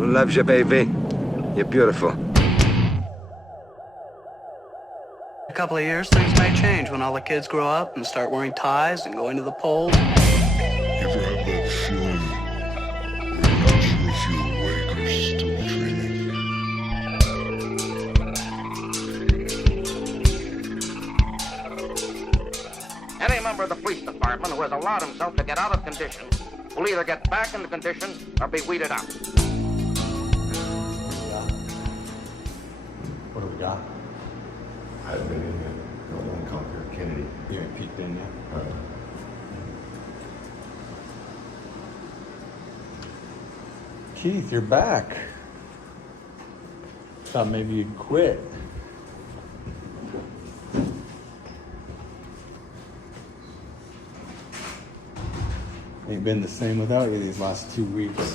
Love you, baby. You're beautiful. A couple of years, things may change when all the kids grow up and start wearing ties and going to the polls. You ever have that feeling where you're not sure if you're awake or still dreaming? Any member of the police department who has allowed himself to get out of condition will either get back into condition or be weeded out. What do we got? I haven't been in yet. No one called Herr Kennedy. You haven't peeked in yet? Keith, you're back. Thought maybe you'd quit. Ain't been the same without you these last 2 weeks.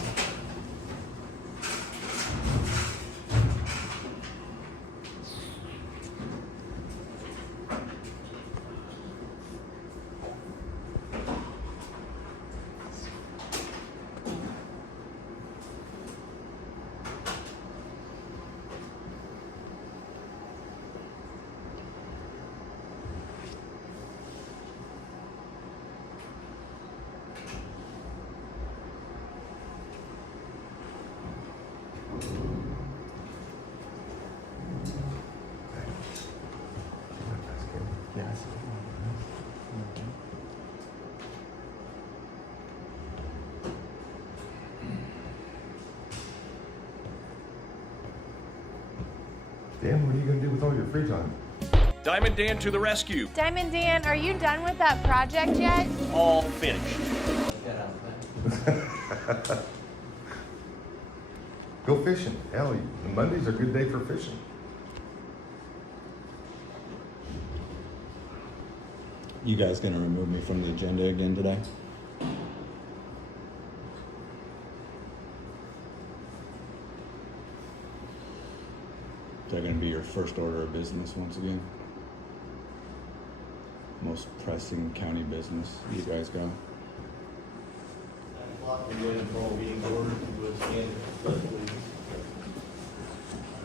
Yes. Dan, what are you going to do with all your free time? Diamond Dan to the rescue. Diamond Dan, are you done with that project yet? All finished. Go fishing. Hell, Mondays are a good day for fishing. You guys gonna remove me from the agenda again today? Is that gonna be your first order of business once again? Most pressing county business you guys got?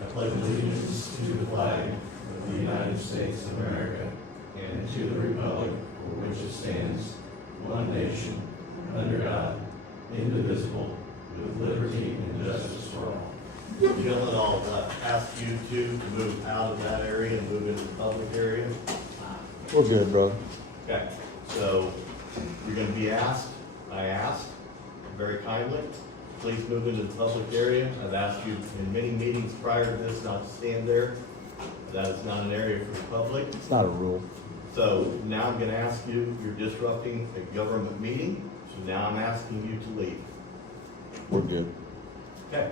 I pledge allegiance to the flag of the United States of America and to the republic for which it stands, one nation, under God, indivisible, with liberty and justice for all. Gentlemen, I'll ask you to move out of that area and move into the public area. We're good, bro. Okay, so you're going to be asked, I asked, very kindly, please move into the public area. I've asked you in many meetings prior to this not to stand there. That is not an area for the public. It's not a rule. So now I'm going to ask you, you're disrupting a government meeting, so now I'm asking you to leave. We're good. Okay.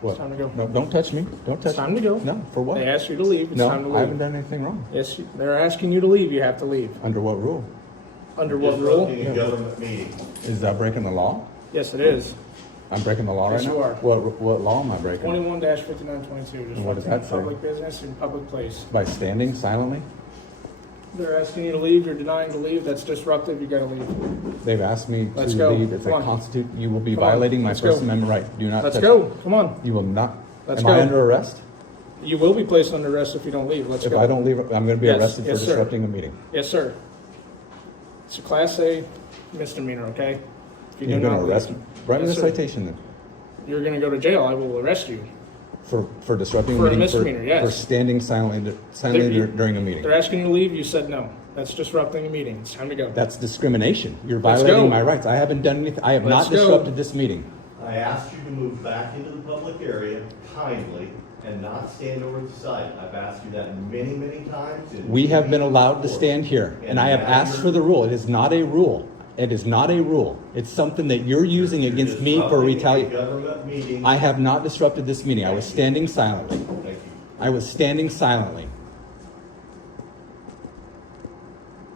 What? It's time to go. No, don't touch me. Don't touch It's time me. to go. No, for what? They asked you to leave. It's no, time to leave. I haven't done anything wrong. Yes, they're asking you to leave. You have to leave. Under what rule? Under what rule? Disrupting a government meeting. Is that breaking the law? Yes, it is. I'm breaking the law Yes, right now? you are. What law am I breaking? 21-5922. And what does that say? Public business in public place. By standing silently? They're asking you to leave. You're denying to leave. That's disruptive. You got to leave. They've asked me to Let's go. leave. If Come I on. constitute, you will be Come on. violating my Let's First go. Amendment right. Do not Let's touch go. me. Come on. You will not. Let's Am go. I under arrest? You will be placed under arrest if you don't leave. Let's If go. I don't leave, I'm going to be Yes, arrested for yes, sir. disrupting a meeting. Yes, sir. It's a Class A misdemeanor, okay? If you You're do going not to leave. arrest me? Write me Yes, a sir. citation then. You're going to go to jail. I will arrest you. For disrupting For a a meeting? misdemeanor, yes. For standing silently They're- during a meeting. They're asking you to leave. You said no. That's disrupting a meeting. It's time to go. That's discrimination. You're Let's violating go. my rights. I haven't done anything. I have Let's not go. disrupted this meeting. I asked you to move back into the public area kindly and not stand over to the side. I've asked you that many, many times. in We have been meetings allowed to before. stand here, and I have now asked you're- for the rule. It is not a rule. It is not a rule. It's something that you're using you're against me for disrupting a retaliation. government meeting. I have not disrupted this meeting. I was standing silently. Thank you. I was standing silently.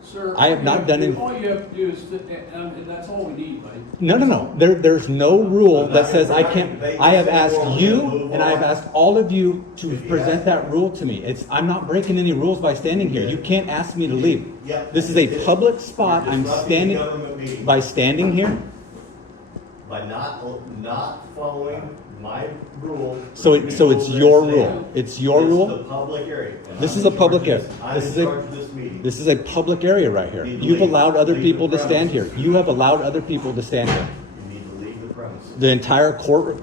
Sir, I have not done any. All you have to do is, and that's all we need, buddy. No. There's no rule that says I can't. I have asked you, and I have asked all of you to present that rule to me. I'm not breaking any rules by standing here. You can't ask me to leave. Yep. This is a public spot. You're I'm disrupting standing the government meeting. by standing here. by not following my rule. So it's your rule. It's your This rule? is the public area. And This I'm is a in public charge area. of I'm in charge of this meeting. This is a public area right here. You need to You've leave. allowed other Leave people the to stand here. premises. You have allowed other people to stand here. You need to leave the premises. The entire court,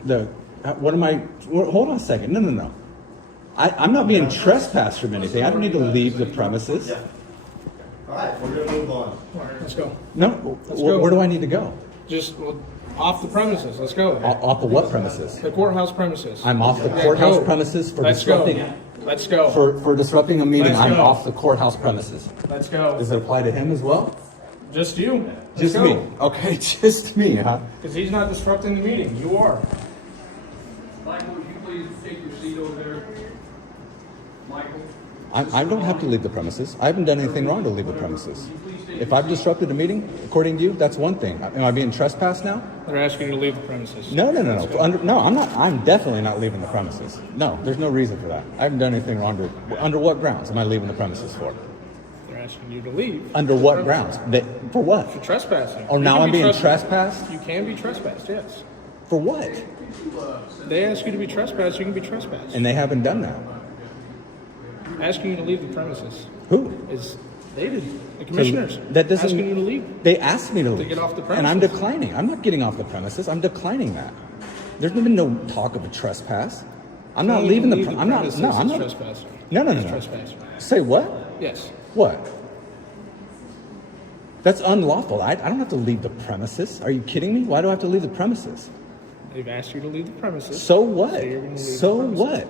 what am I, hold on a second. No. I'm not being trespassed from anything. I don't need to leave the premises. Yeah. All right, we're gonna move on. All right, let's go. No, go. where do I need to go? Just off the premises. Let's go. Off of what premises? The courthouse premises. I'm off the Yeah, courthouse go. premises for Let's go. disrupting. Let's go. For disrupting a meeting, Let's I'm go. off the courthouse premises. Let's go. Does it apply to him as well? Just you. Just me. Okay, just me, huh? Because he's not disrupting the meeting. You are. Michael, would you please take your seat over there? Michael? I don't have to leave the premises. I haven't done anything wrong to leave the premises. If I've disrupted a meeting, according to you, that's one thing. Am I being trespassed now? They're asking you to leave the premises. No. No, I'm not. I'm definitely not leaving the premises. No, there's no reason for that. I haven't done anything wrong. Under what grounds am I leaving the premises for? They're asking you to leave. Under what grounds? For what? For trespassing. Oh, You now can I'm be being trespassed. trespassed? You can be trespassed, yes. For what? They ask you to be trespassed, you can be trespassed. And they haven't done that. Asking you to leave the premises. Who? They did. The commissioners. That doesn't. Asking you to leave. They asked me to leave. get off the And I'm premises. declining. I'm not getting off the premises. I'm declining that. There's been no talk of a trespass. I'm not leaving the. I'm not. No, I'm not. Trespassing. No. It's trespassing. Say what? Yes. What? That's unlawful. I don't have to leave the premises. Are you kidding me? Why do I have to leave the premises? They've asked you to leave the premises. So what? So you're gonna leave the So premises. what?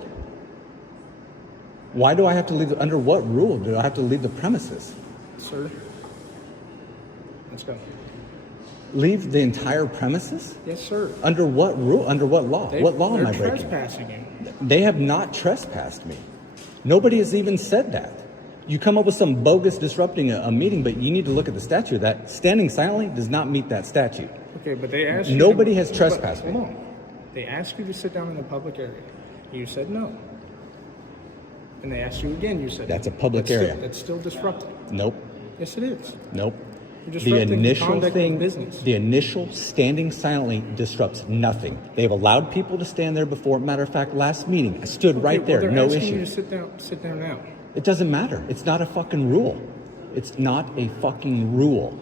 Why do I have to leave? Under what rule do I have to leave the premises? Sir. Let's go. Leave the entire premises? Yes, sir. Under what rule? Under what law? What law am I They're breaking? trespassing you. They have not trespassed me. Nobody has even said that. You come up with some bogus disrupting a meeting, but you need to look at the statute. That standing silently does not meet that statute. Okay, but they asked you. Nobody has trespassed me. Hold on. They asked you to sit down in a public area. You said no. And they asked you again. You said That's no. a public area. That's still disrupting. Nope. Yes, it is. Nope. You're The disrupting the initial conduct of thing, business. the initial standing silently disrupts nothing. They've allowed people to stand there before. Matter of fact, last meeting, I stood right Okay, there, well, no they're asking issue. you to sit down now. It doesn't matter. It's not a fucking rule. It's not a fucking rule.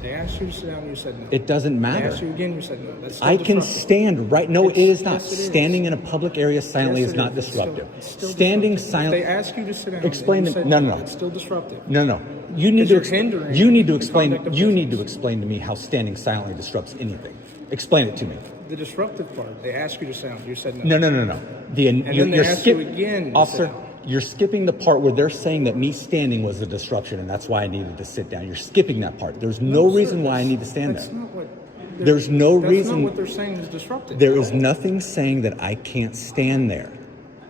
They asked you to sit down, you said no. It doesn't They matter. asked you again, you said no. That's still I can disruptive. stand right. No, it is not. Yes, it is. Standing in a public area silently Yes, is it not It's still- disruptive. it's still Standing disruptive. silently. If they ask you to sit down. Explain and you it. said No. It's still disruptive. No. You need Because to. you're hindering You need to the explain. conduct of You need to business. explain to me how standing silently disrupts anything. Explain it to me. The disruptive part, they asked you to sit down. You said no. No. then they asked you again to officer. sit down. You're skipping the part where they're saying that me standing was a disruption, and that's why I needed to sit down. You're skipping that part. There's no sir, reason why I that's- need to stand that's there. Not what, There's no that's reason. not what they're saying is disruptive. There is nothing saying that I can't stand there.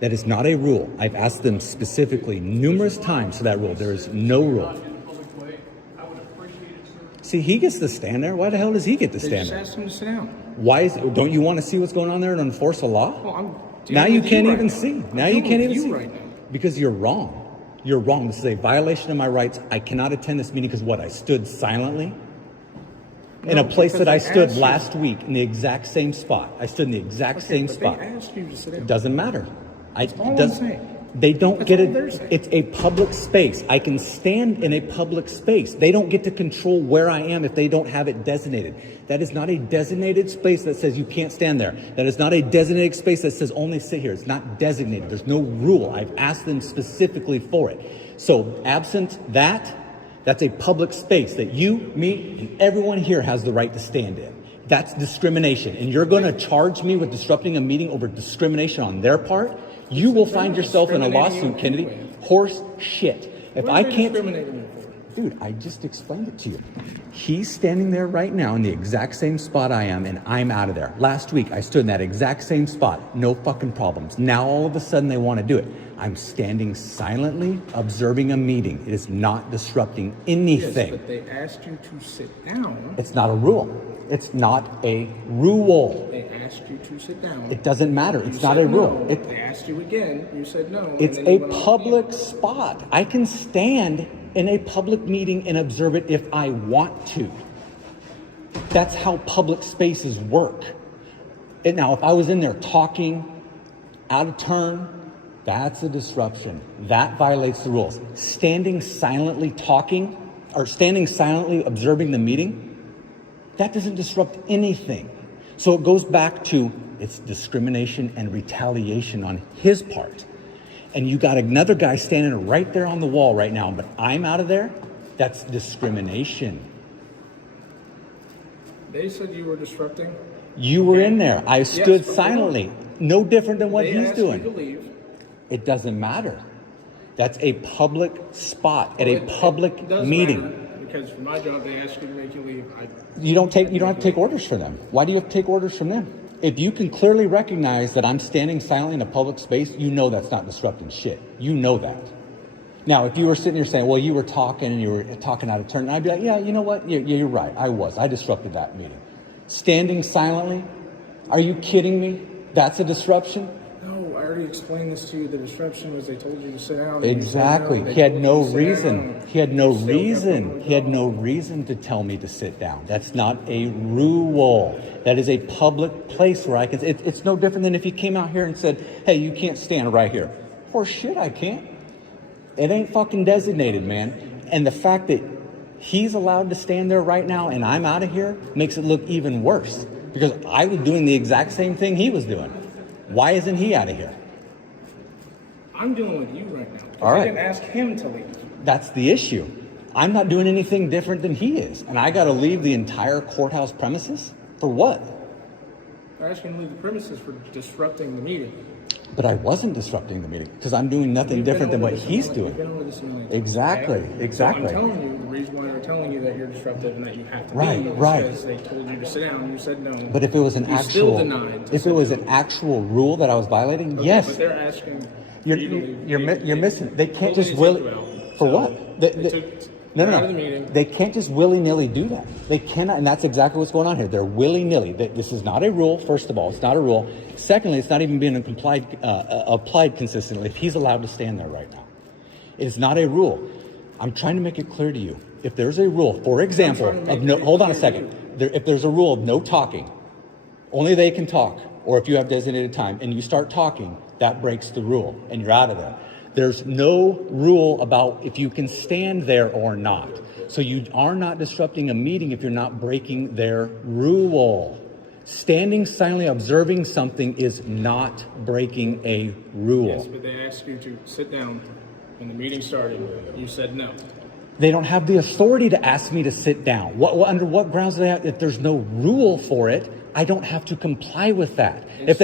That is not a rule. I've asked them specifically numerous times for that rule. There is no rule. See, he gets to stand there. Why the hell does he get to They stand just there? asked him to sit down. Why is? Don't you want to see what's going on there and enforce a law? Well, I'm Now dealing you with can't right even now. see. I'm Now you dealing can't with even see. right now. Because you're wrong. You're wrong. This is a violation of my rights. I cannot attend this meeting because what? I stood silently in No, a place because that I they stood asked you- last week in the exact same spot. I stood in the exact Okay, same but spot. They asked you to sit down. It doesn't matter. all I'm saying. They don't That's get all it. they're saying. It's a public space. I can stand in a public space. They don't get to control where I am if they don't have it designated. That is not a designated space that says you can't stand there. That is not a designated space that says only sit here. It's not designated. There's no rule. I've asked them specifically for it. So absent that, that's a public space that you, me, and everyone here has the right to stand in. That's discrimination. And you're going to charge me with disrupting a meeting over discrimination on their part? You will find yourself in a lawsuit, Kennedy. Horse shit. If What I are they can't... discriminating you for? Dude, I just explained it to you. He's standing there right now in the exact same spot I am, and I'm out of there. Last week, I stood in that exact same spot. No fucking problems. Now, all of a sudden, they want to do it. I'm standing silently, observing a meeting. It is not disrupting anything. Yes, but they asked you to sit down. It's not a rule. It's not a rule. They asked you to sit down. It doesn't matter. You It's not said a rule. no. They asked you again. You said no. and It's then a you went off public the- spot. I can stand in a public meeting and observe it if I want to. That's how public spaces work. And now, if I was in there talking, out of turn, that's a disruption. That violates the rules. Standing silently talking, or standing silently observing the meeting, that doesn't disrupt anything. So it goes back to it's discrimination and retaliation on his part. And you got another guy standing right there on the wall right now, but I'm out of there. That's discrimination. They said you were disrupting. You were in there. I stood silently. No different than what he's doing. You to leave. It doesn't matter. That's a public spot at a public meeting. Matter, because for my job, they ask you to make you leave. You don't have to take orders from them. Why do you have to take orders from them? If you can clearly recognize that I'm standing silently in a public space, you know that's not disrupting shit. You know that. Now, if you were sitting here saying, well, you were talking and you were talking out of turn, I'd be like, yeah, you know what? You're right. I disrupted that meeting. Standing silently? Are you kidding me? That's a disruption? No, I already explained this to you. The disruption was they told you to sit down. Exactly. He had no reason. He had no reason. He had no reason to tell me to sit down. That's not a rule. That is a public place where I can. It's no different than if he came out here and said, hey, you can't stand right here. For shit, I can't. It ain't fucking designated, man. And the fact that he's allowed to stand there right now and I'm out of here makes it look even worse. Because I was doing the exact same thing he was doing. Why isn't he out of here? I'm dealing with you right now. All right. I didn't ask him to leave. That's the issue. I'm not doing anything different than he is. And I got to leave the entire courthouse premises? For what? I asked him to leave the premises for disrupting the meeting. But I wasn't disrupting the meeting because I'm doing nothing different than what he's doing. Exactly. So I'm telling you, the reason why they're telling you that you're disruptive and that you have to leave is because they told you to sit down and you said no. But if it was an actual rule that I was violating, yes. But they're asking you're missing. They can't just for what? No. They can't just willy-nilly do that. They cannot, and that's exactly what's going on here. They're willy-nilly. This is not a rule, first of all. It's not a rule. Secondly, it's not even being applied consistently if he's allowed to stand there right now. It's not a rule. I'm trying to make it clear to you. If there's a rule, for example, hold on a second. If there's a rule of no talking, only they can talk, or if you have designated time, and you start talking, that breaks the rule, and you're out of there. There's no rule about if you can stand there or not. So you are not disrupting a meeting if you're not breaking their rule. Standing silently observing something is not breaking a rule. Yes, but they asked you to sit down when the meeting started. You said no. They don't have the authority to ask me to sit down. Under what grounds do they have? If there's no rule for it, I don't have to comply with that. That's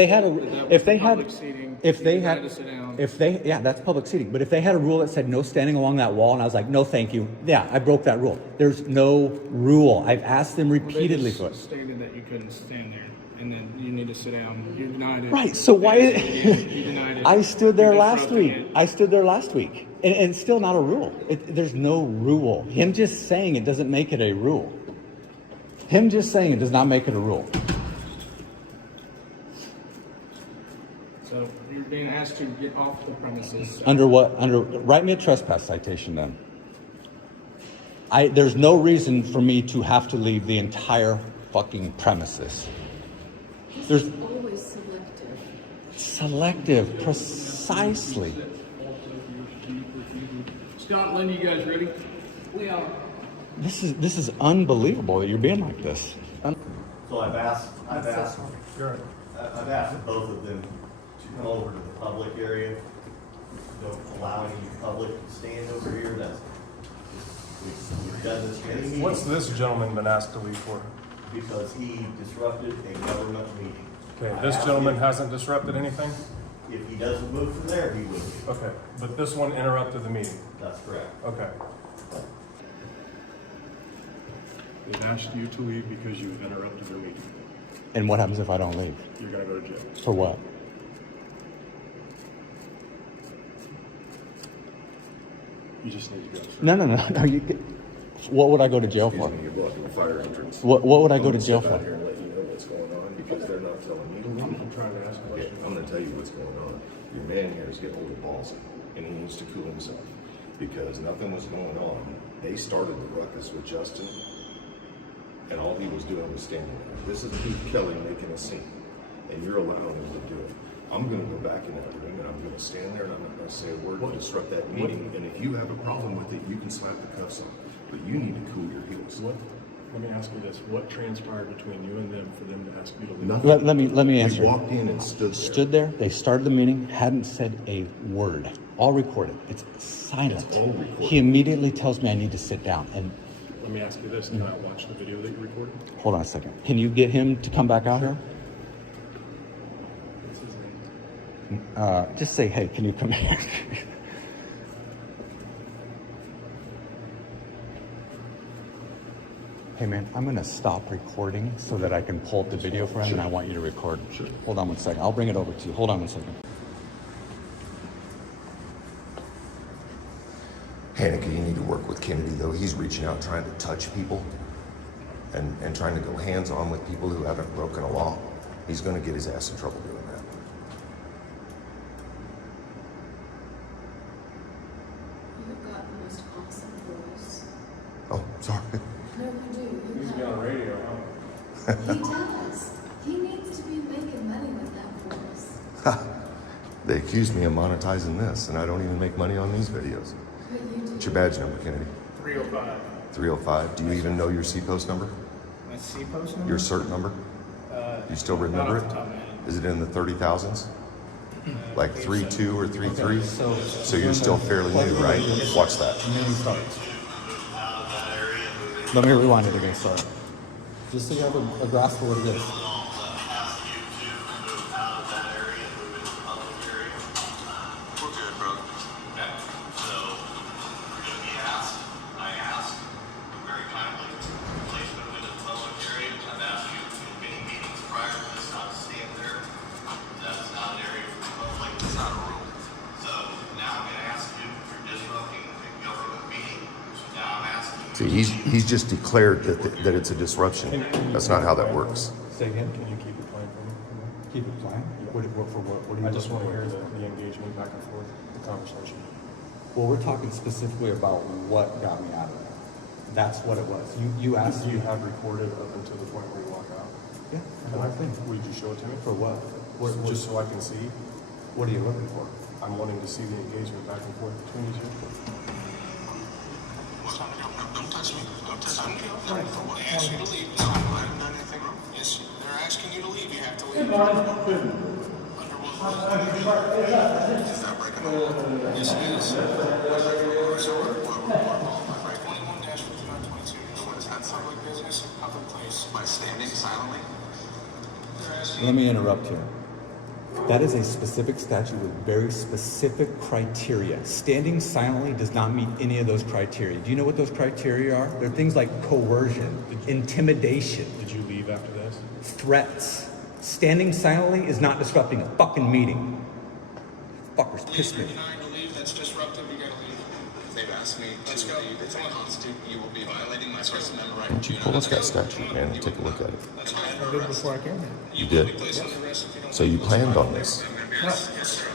public seating. But if they had a rule that said no standing along that wall, and I was like, no, thank you. Yeah, I broke that rule. There's no rule. I've asked them repeatedly for it. They stated that you couldn't stand there, and then you need to sit down. You denied it. Right. So why? You denied it. I stood there last week. And it's still not a rule. There's no rule. Him just saying it doesn't make it a rule. Him just saying it does not make it a rule. So you're being asked to get off the premises. Under what? Write me a trespass citation then. There's no reason for me to have to leave the entire fucking premises. There's always selective. Selective, precisely. Scott, Lynn, you guys ready? We are. This is unbelievable that you're being like this. So I've asked both of them to come over to the public area. Don't allow any public to stand over here. We've done this many meetings. What's this gentleman been asked to leave for? Because he disrupted a government meeting. Okay, this gentleman hasn't disrupted anything? If he doesn't move from there, he will. Okay, but this one interrupted the meeting? That's correct. Okay. They've asked you to leave because you've interrupted their meeting. And what happens if I don't leave? You're going to go to jail. For what? You just need to go. No. What would I go to jail for? You're blocking the fire entrance. What would I go to jail for? I'm here and let you know what's going on because they're not telling me. I'm trying to ask a question. I'm going to tell you what's going on. Your man here is getting a little ballsy, and he needs to cool himself because nothing was going on. They started the ruckus with Justin. And all he was doing was standing there. This is Keith Kelly making a scene, and you're allowing him to do it. I'm going to go back in that room, and I'm going to stand there, and I'm not going to say a word to disrupt that meeting. And if you have a problem with it, you can slap the cuffs on. But you need to cool your heels. Let me ask you this: what transpired between you and them for them to ask you to leave? Nothing. Let me answer. We walked in and stood there. They started the meeting, hadn't said a word. All recorded. It's silent. It's all recorded. He immediately tells me I need to sit down. And Let me ask you this: can I watch the video that you recorded? hold on a second. Can you get him to come back out here? What's his name? Just say, hey, can you come here? Hey man, I'm gonna stop recording so that I can pull up the video for him, and I want you to record. Sure. Hold on one second. I'll bring it over to you. Hold on one second. Hanukkah, you need to work with Kennedy, though. He's reaching out, trying to touch people and trying to go hands-on with people who haven't broken a law. He's going to get his ass in trouble doing that. You've got the most awesome voice. Oh, sorry. No, you do. He's on radio, huh? He does. He needs to be making money with that voice. They accused me of monetizing this, and I don't even make money on these videos. But you do. What's your badge number, Kennedy? 305. 305. Do you even know your C-post number? My C-post number? Your cert number? You still remember it? Is it in the 30,000s? Like 3.2 or 3.3? So you're still fairly new, right? Watch that. Let me rewind it again, sorry. Just so you have a grasp of what it is. See, he's just declared that it's a disruption. That's not how that works. Say again? Can you keep it playing for me? Keep it playing? What do you I just want to hear the engagement back and forth, the conversation. Well, we're talking specifically about what got me out of there. That's what it was. You asked Do you me. have recorded up until the point where you walk out? Yeah, And I think, would you show it to me? for what? Just so I can see. What are you looking for? I'm wanting to see the engagement back and forth between you two. Don't touch me. Don't touch me. They ask you to leave. No, I haven't done anything wrong. Yes, they're asking you to leave. You have to leave. Under what law? Is that breaking the law? Yes, it is. So what? 21-5922. What is that? Public business, public place. By standing silently? Let me interrupt here. That is a specific statute with very specific criteria. Standing silently does not meet any of those criteria. Do you know what those criteria are? They're things like coercion, intimidation. Did you leave after this? Threats. Standing silently is not disrupting a fucking meeting. Fuckers pissed me. Denying to leave, that's disruptive. You gotta leave. They've asked me to leave. It's unconstitutional. You will be violating my First Amendment right. Pull up that statute, man, and take a look at it. I did before I came here. You did? So you planned on this?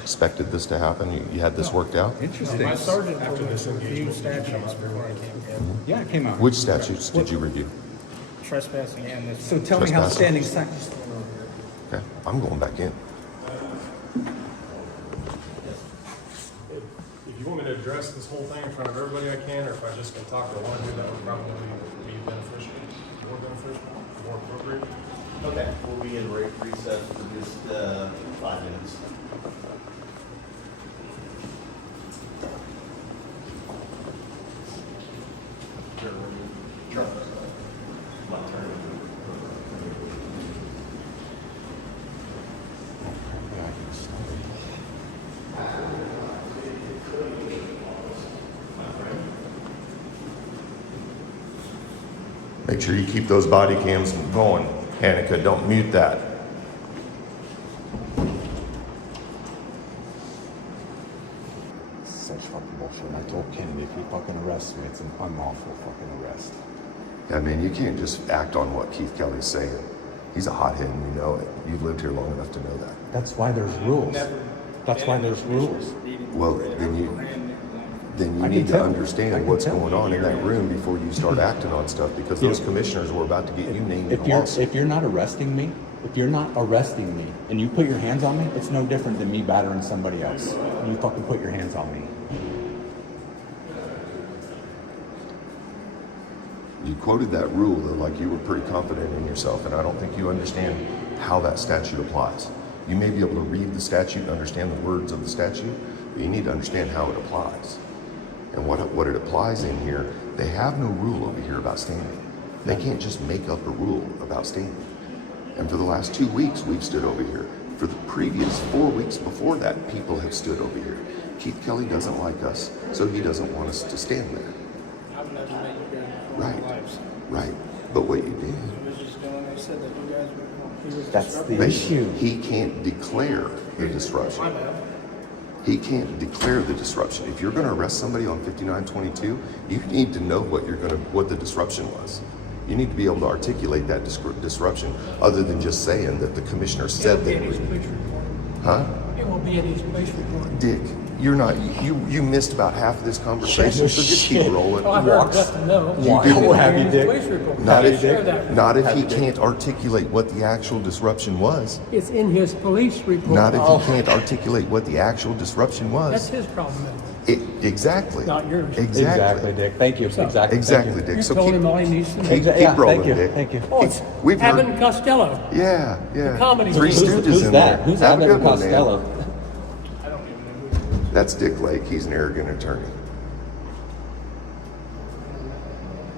Expected this to happen? You had this worked out? Interesting. My sergeant told me to review statutes before I came here. Yeah, it came out. Which statutes did you review? Trespassing and this. So tell me how Trespassing. standing silently. Okay, I'm going back in. If you want me to address this whole thing in front of everybody, I can, or if I just can talk to one of you, that would probably be beneficial, more appropriate. Okay, we'll be in recess for just 5 minutes. Sure. My turn. Make sure you keep those body cams going. Hanukkah, don't mute that. Such fucking bullshit. And I told Kennedy, if he fucking arrests me, it's an unlawful fucking arrest. Yeah, man, you can't just act on what Keith Kelly's saying. He's a hothead and you know it. You've lived here long enough to know that. That's why there's rules. That's why there's rules. Well, then you need to understand what's going on in that room before you start acting on stuff, because those commissioners were about to get you named in a lawsuit. If you're not arresting me, and you put your hands on me, it's no different than me battering somebody else. You fucking put your hands on me. You quoted that rule though like you were pretty confident in yourself, and I don't think you understand how that statute applies. You may be able to read the statute and understand the words of the statute, but you need to understand how it applies. And what it applies in here, they have no rule over here about standing. They can't just make up a rule about standing. And for the last 2 weeks, we've stood over here. For the previous 4 weeks before that, people have stood over here. Keith Kelly doesn't like us, so he doesn't want us to stand there. I've never met you guys before Right. in my life. Right. But what you did, I was just doing, they said that you guys were, he was That's the disrupting. issue. he can't declare the disruption. My bad. He can't declare the disruption. If you're going to arrest somebody on 5922, you need to know what the disruption was. You need to be able to articulate that disruption, other than just saying that the commissioner said that. Huh? It will be in his police report. Dick, you're not. You missed about half of this conversation, so just keep rolling. Oh, I heard enough to know. You do. What have you, Dick? Police report. Not Share if he can't articulate what the actual disruption was. It's in his police report. Not if he can't articulate what the actual disruption was. That's his problem. Exactly. Not yours. Exactly, Dick. Thank you. Exactly. Exactly, Thank you. Dick. You So told keep, him all he needs to know. keep Yeah, rolling, thank you. Dick. Thank you. Oh, it's We've heard- Abbott and Costello. Yeah. The comedy Three scene. Stooges Who's in that? there. Who's Have a Abbott good one, Costello? man. That's Dick Lake. He's an arrogant attorney.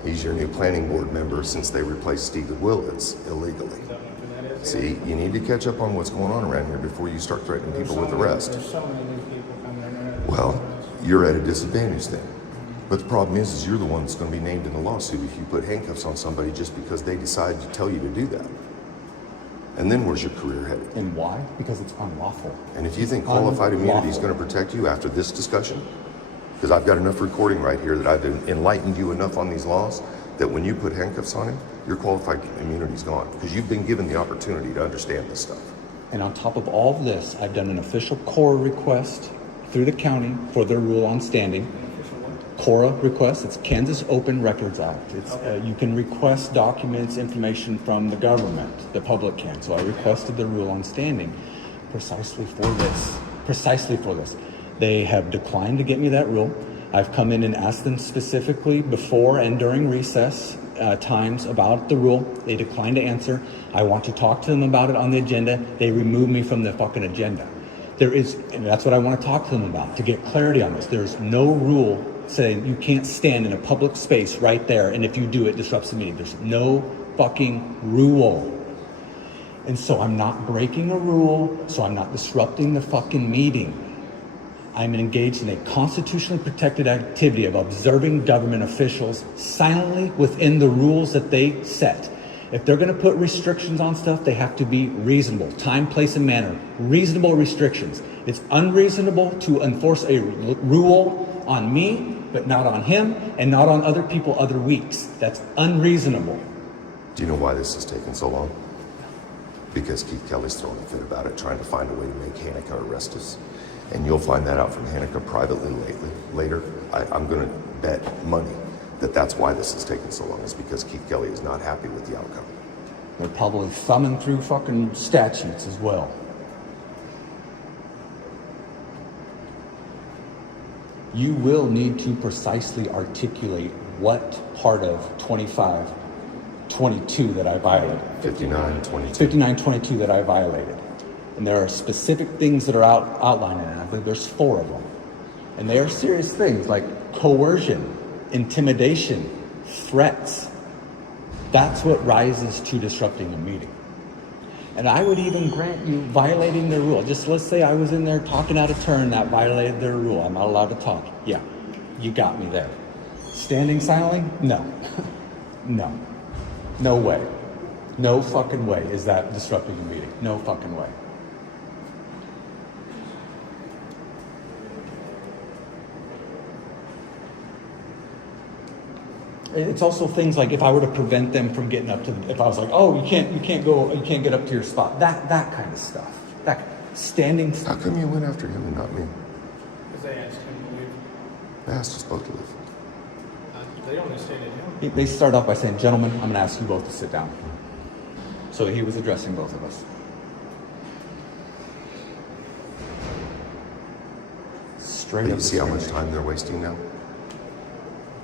He's your new planning board member since they replaced Steve Willits illegally. See, you need to catch up on what's going on around here before you start threatening people with arrest. There's so many new people coming in. Well, you're at a disadvantage then. But the problem is you're the one that's going to be named in the lawsuit if you put handcuffs on somebody just because they decide to tell you to do that. And then where's your career headed? And why? Because it's unlawful. And if you think qualified immunity is going to protect you after this discussion, because I've got enough recording right here that I've enlightened you enough on these laws that when you put handcuffs on him, your qualified immunity is gone because you've been given the opportunity to understand this stuff. And on top of all of this, I've done an official CORA request through the county for their rule on standing. CORA request, it's Kansas Open Records Act. It's you can request documents, information from the government, the public can. So I requested the rule on standing precisely for this. They have declined to get me that rule. I've come in and asked them specifically before and during recess times about the rule. They declined to answer. I want to talk to them about it on the agenda. They remove me from the fucking agenda. And that's what I want to talk to them about, to get clarity on this. There's no rule saying you can't stand in a public space right there, and if you do, it disrupts the meeting. There's no fucking rule. And so I'm not breaking a rule, so I'm not disrupting the fucking meeting. I'm engaged in a constitutionally protected activity of observing government officials silently within the rules that they set. If they're going to put restrictions on stuff, they have to be reasonable. Time, place, and manner. Reasonable restrictions. It's unreasonable to enforce a rule on me, but not on him, and not on other people other weeks. That's unreasonable. Do you know why this is taking so long? Because Keith Kelly's throwing a fit about it, trying to find a way to make Hanukkah arrest us. And you'll find that out from Hanukkah privately later. I'm going to bet money that that's why this is taking so long, is because Keith Kelly is not happy with the outcome. They're probably thumbing through fucking statutes as well. You will need to precisely articulate what part of 2522 that I violated. 5922 that I violated. And there are specific things that are outlined in it. I believe there's 4 of them. And they are serious things like coercion, intimidation, threats. That's what rises to disrupting a meeting. And I would even grant you violating their rule. Just let's say I was in there talking out of turn, that violated their rule. I'm not allowed to talk. Yeah, you got me there. Standing silently? No. No. No way. No fucking way is that disrupting a meeting. No fucking way. It's also things like if I were to prevent them from getting up to, if I was like, oh, you can't get up to your spot. That kind of stuff. That standing. How come you went after him and not me? Because they asked him to leave. I asked us both to leave. They don't understand it. They start off by saying, gentlemen, I'm going to ask you both to sit down. So he was addressing both of us. Straight But up. you see how much time they're wasting now?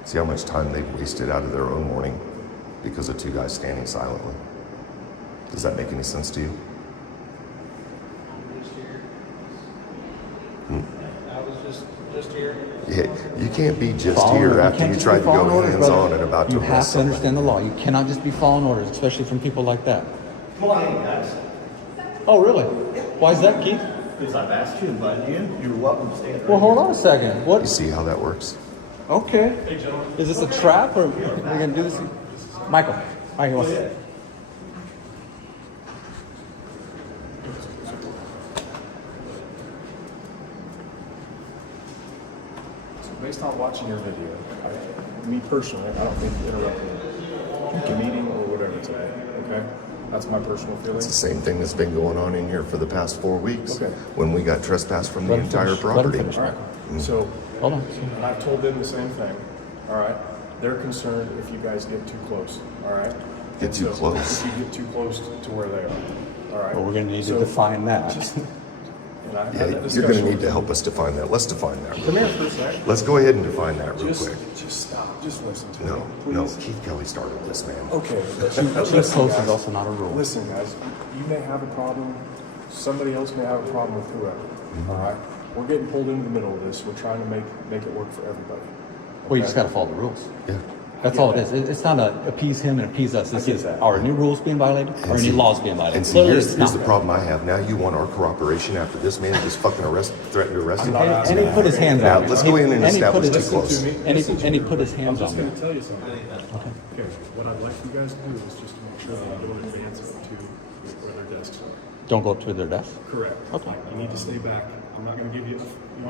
See how much time they've wasted out of their own morning because of two guys standing silently? Does that make any sense to you? I was just here. Yeah, you can't be just here after you tried to go hands-on and about to You have arrest to somebody. understand the law. You cannot just be following orders, especially from people like that. Come on in, guys. Oh, really? Why is that, Keith? Because I've asked you, invited you in. You're welcome to stand right Well, hold here. on a second. What? You see how that works? Okay. Is this a trap, or we're going to do this? Michael. Michael. Based on watching your video, me personally, I don't think you interrupted the meeting or whatever today, okay? That's my personal feeling. It's the same thing that's been going on in here for the past 4 weeks. Okay. When we got trespassed from the entire property. All right, so, Hold on. and I've told them the same thing, all right? They're concerned if you guys get too close, all right? Get too close. If you get too close to where they are, all right? Well, we're going to need to define that. And I've had Yeah, that you're discussion going to need with to them. help us define that. Let's define that. Come here for a sec. Let's go ahead and define that real quick. Just stop. Just listen to me. No, please. Keith Kelly started this, man. Okay. Too Listen, close guys. is also not a rule. Listen, guys. You may have a problem. Somebody else may have a problem with whoever. Mm-hmm. All right. We're getting pulled into the middle of this. We're trying to make it work for everybody. Well, you Okay? just got to follow the rules. Yeah. That's all it is. It's not a appease him and appease us. This is, are any rules being violated? Are any laws being violated? And see, Clearly, here's it's the not. problem I have. Now you want our cooperation after this man just fucking threatened to arrest him? And he put his hands Now, on me. let's go in and he put establish his- too close. And he put his hands I'm on just me. going to tell you something. Okay. What I'd like you guys to do is just to make sure that you don't advance to where their desks are. Don't go up to their desk? Correct. Okay. You need to stay back. I'm not going to give you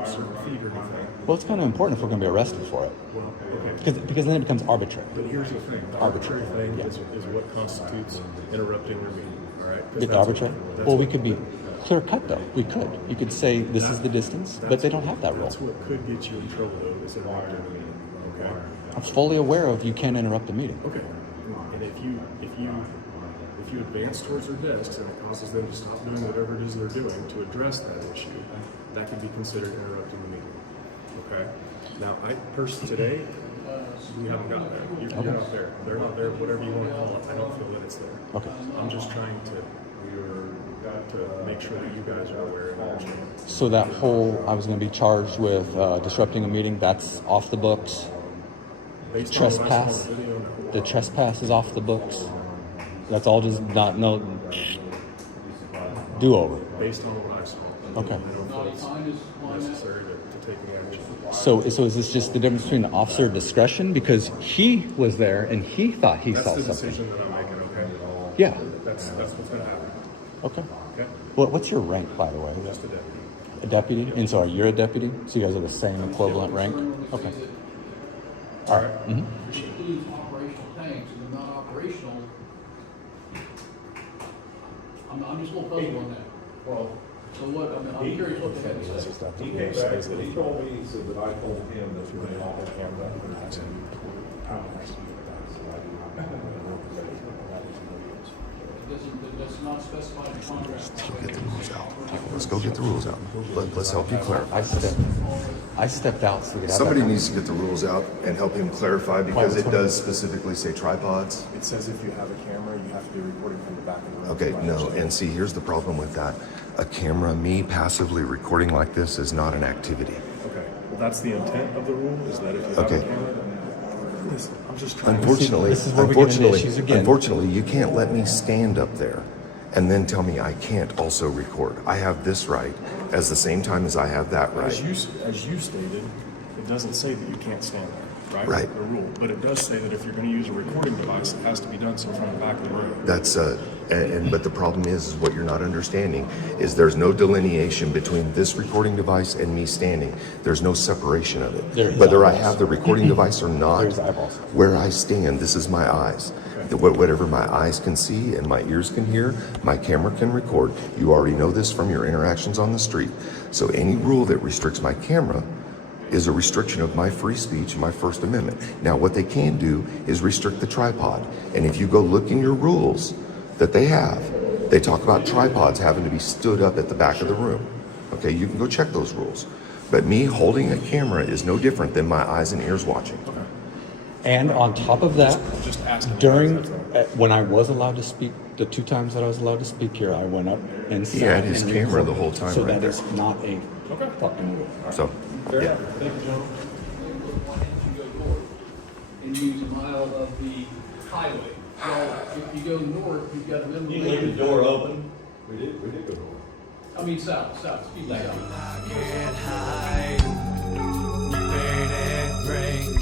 certain feet or anything. Well, it's kind of important if we're going to be arrested for it. Well, okay. Because then it becomes arbitrary. But here's the thing. The arbitrary thing is what constitutes interrupting your meeting. All right? 'Cause Get the that's arbitrary? what- Well, we could be clear cut though. We could. You could say this is the distance, but they don't have that rule. That's what could get you in trouble, though, is interrupting the meeting. Okay? I'm fully aware of you can't interrupt the meeting. Okay. And if you advance towards their desks and it causes them to stop doing whatever it is they're doing to address that issue, that can be considered interrupting the meeting. Okay? Now, today, we haven't gotten there. You're not there. They're not there. Whatever you want to call it, I don't feel that it's there. Okay. I'm just trying to make sure that you guys are aware and understand. So that whole, I was going to be charged with disrupting a meeting, that's off the books. Based on what I saw on Trespass. the video, no. The trespass is off the books. That's all just not, no, do-over. Based on what I saw. Okay. I don't feel it's necessary to take any action. So is this just the difference between officer discretion? Because he was there and he thought he saw That's the something. decision that I'm making, okay? Yeah. That's what's going to happen. Okay. Okay? What's your rank, by the way? Just a deputy. A deputy? And so you're a deputy? So you guys are the same equivalent rank? Okay. All right. Mm-hmm. Which includes operational tanks, and they're not operational. I'm just a little puzzled on that. Well, so what, I'm curious what the heck is that? He came back and he told me, he said that I told him that you're going to have a camera. That's not specified in contract. Get the rules out. Let's go get the rules out. Let's help you clarify. I stepped out so we could have Somebody that needs to get the rules out and help him clarify because it does specifically say tripods. It says if you have a camera, you have to be recording from the back of the room. Okay, no, and see, here's the problem with that. A camera, me passively recording like this is not an activity. Okay, well, that's the intent of the rule, is that if you have Okay. a camera, listen, I'm just trying Unfortunately, This is where we get into issues again. unfortunately, you can't let me stand up there and then tell me I can't also record. I have this right as the same time as I have that right. As you stated, it doesn't say that you can't stand there, right? Right. The rule, but it does say that if you're going to use a recording device, it has to be done so from the back of the room. That's but the problem is what you're not understanding is there's no delineation between this recording device and me standing. There's no separation of it. There's Whether I eyeballs. have the recording device or not, There's eyeballs. where I stand, this is my eyes. Whatever my eyes can see and my ears can hear, my camera can record. You already know this from your interactions on the street. So any rule that restricts my camera is a restriction of my free speech and my First Amendment. Now, what they can do is restrict the tripod. And if you go look in your rules that they have, they talk about tripods having to be stood up at the back of the room. Okay, you can go check those rules. But me holding a camera is no different than my eyes and ears watching. And on top of that, Just ask him. during when I was allowed to speak, the 2 times that I was allowed to speak here, I went up and He had his and camera recorded. the whole time So right that there. is not a fucking rule. So, Fair yeah. enough. Thank you, gentlemen. Why don't you go north and use a mile of the highway? Well, if you go north, you've got a minimum. You leave the door open. We did go north. I mean south, excuse me, south. I can't hide, burn it, bring